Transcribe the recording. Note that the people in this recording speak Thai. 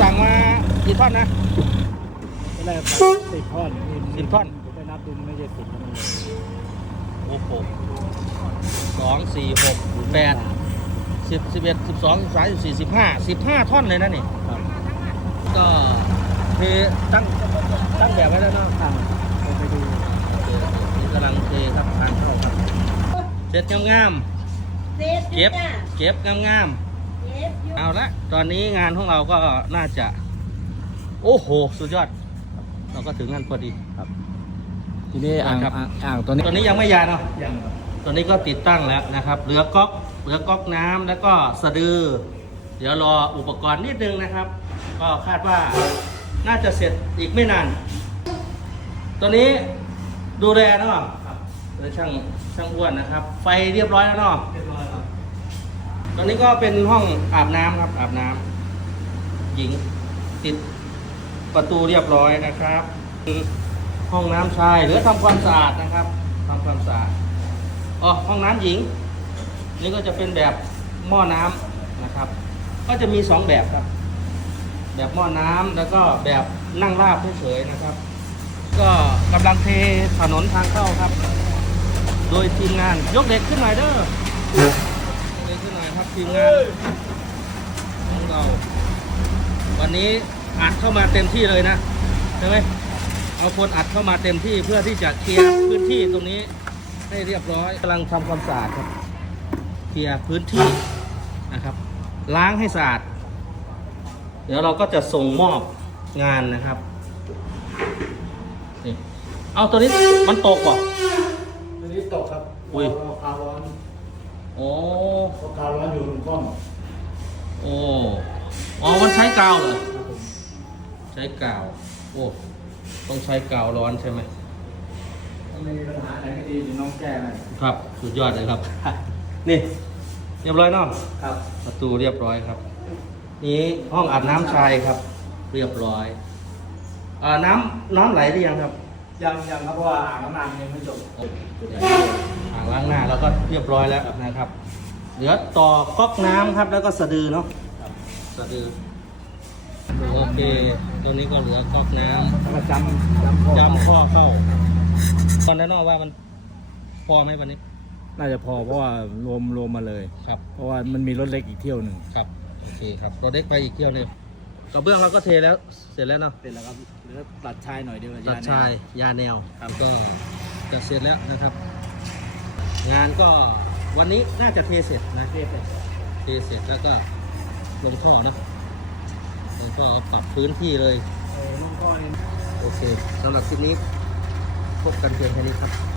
สั่งมากี่ท่อนนะก็ได้ครับสิบท่อนสิบท่อนผมไปนับดูมันไม่ใช่สิบแล้วมันเลยโอ้โหสองสี่หกแปดสิบสิบเอ็ดสิบสองสิบสามสิบสี่สิบห้าสิบห้าท่อนเลยนะนี่ครับก็เทตั้งตั้งแบบไว้แล้วเนาะข้างผมไปดูนี่กำลังเทครับทางเข้าครับเสร็จงามเจ็บๆเก็บเก็บงามเจ็บอยู่ๆเอา ละตอนนี้งานของเราก็น่าจะ โอ้โห สุดยอด เราก็ถึงงานพอดีครับ ทีนี้อ่างครับ อ่างอ่างตัวนี้ตัวนี้ยังไม่ยาเนาะยังครับตัวนี้ก็ติดตั้งแล้วนะครับ เหลือก๊อก เหลือก๊อกน้ำแล้วก็สะดือ เดี๋ยวรออุปกรณ์นิดนึงนะครับ ก็คาดว่าน่าจะเสร็จอีกไม่นาน ตัวนี้ดูแลเนาะครับโดยช่างช่างอ้วนนะครับ ไฟเรียบร้อยแล้วเนาะ เรียบร้อยครับ ตอนนี้ก็เป็นห้องอาบน้ำครับอาบน้ำหญิงติดประตูเรียบร้อยนะครับ ห้องน้ำชายเหลือทำความสะอาดนะครับทำความสะอาดอ๋อห้องน้ำหญิง นี่ก็จะเป็นแบบหม้อน้ำนะครับ ก็จะมีสองแบบครับ แบบหม้อน้ำแล้วก็แบบนั่งราบเฉยๆนะครับ ก็กำลังเทถนนทางเข้าครับ โดยทีมงานยกเด็กขึ้นหน่อยเด้อ ทีมงานของเรา วันนี้อัดเข้ามาเต็มที่เลยนะใช่ไหมเอาคนอัดเข้ามาเต็มที่เพื่อที่จะเคลียร์พื้นที่ตรงนี้ให้เรียบร้อยกำลังทำความสะอาดครับเคลียร์พื้นที่นะครับ ล้างให้สะอาด เดี๋ยวเราก็จะส่งมอบงานนะครับนี่เอาตัวนี้มันตกป่ะตัวนี้ตกครับอุ้ย คาร้อนโอ้เพราะคาร้ อนอยู่ตรงก้อนโอ้อ๋อมันใช้กาวเหรอใช้กาวโอ้ต้องใช้กาวร้อนใช่ไหมถ้าไม่มีปัญหาอะไรไม่ดีเดี๋ยวน้องแก้ให้ครับ สุดยอดเลยครับ นี่ เรียบร้อยเนาะครับประตูเรียบร้อยครับ นี้ห้องอาบน้ำชายครับ เรียบร้อยอ่าน้ำน้ำไหลหรือยังครับ ยังยังครับเพราะว่าอ่างน้ำมันยังไม่จบ อ่างล้างหน้าแล้วก็เรียบร้อยแล้วนะครับ เหลือต่อก๊อกน้ำครับ แล้วก็สะดือเนาะครับสะดือโอเคตัวนี้ก็เหลือก๊อกน้ำแล้วก็จำจำข้อจำข้อเข้า ตอนนั้นนอกว่ามันพอไหมวันนี้ น่าจะพอเพราะว่ารวมรวมมาเลย ครับ เพราะว่ามันมีรถเล็กอีกเที่ยวหนึ่งครับ โอเคครับเราได้ไปอีกเที่ยวหนึงกระเบื้องเราก็เทแล้ว เสร็จแล้วเนาะเสร็จแล้วครับเหลือตัดชายหน่อยเดียวตัดชายยาแนวครับก็จะเสร็จแล้วนะครับ งานก็ วันนี้น่าจะเทเสร็จนะเรียบเลยเทเสร็จแล้วก็ลงท่อเนอะลงท่อปรับพื้นที่เลยเออลูกพ่อนี่โอเคสำหรับคลิปนี้พบกันเพียงแค่นี้ครับ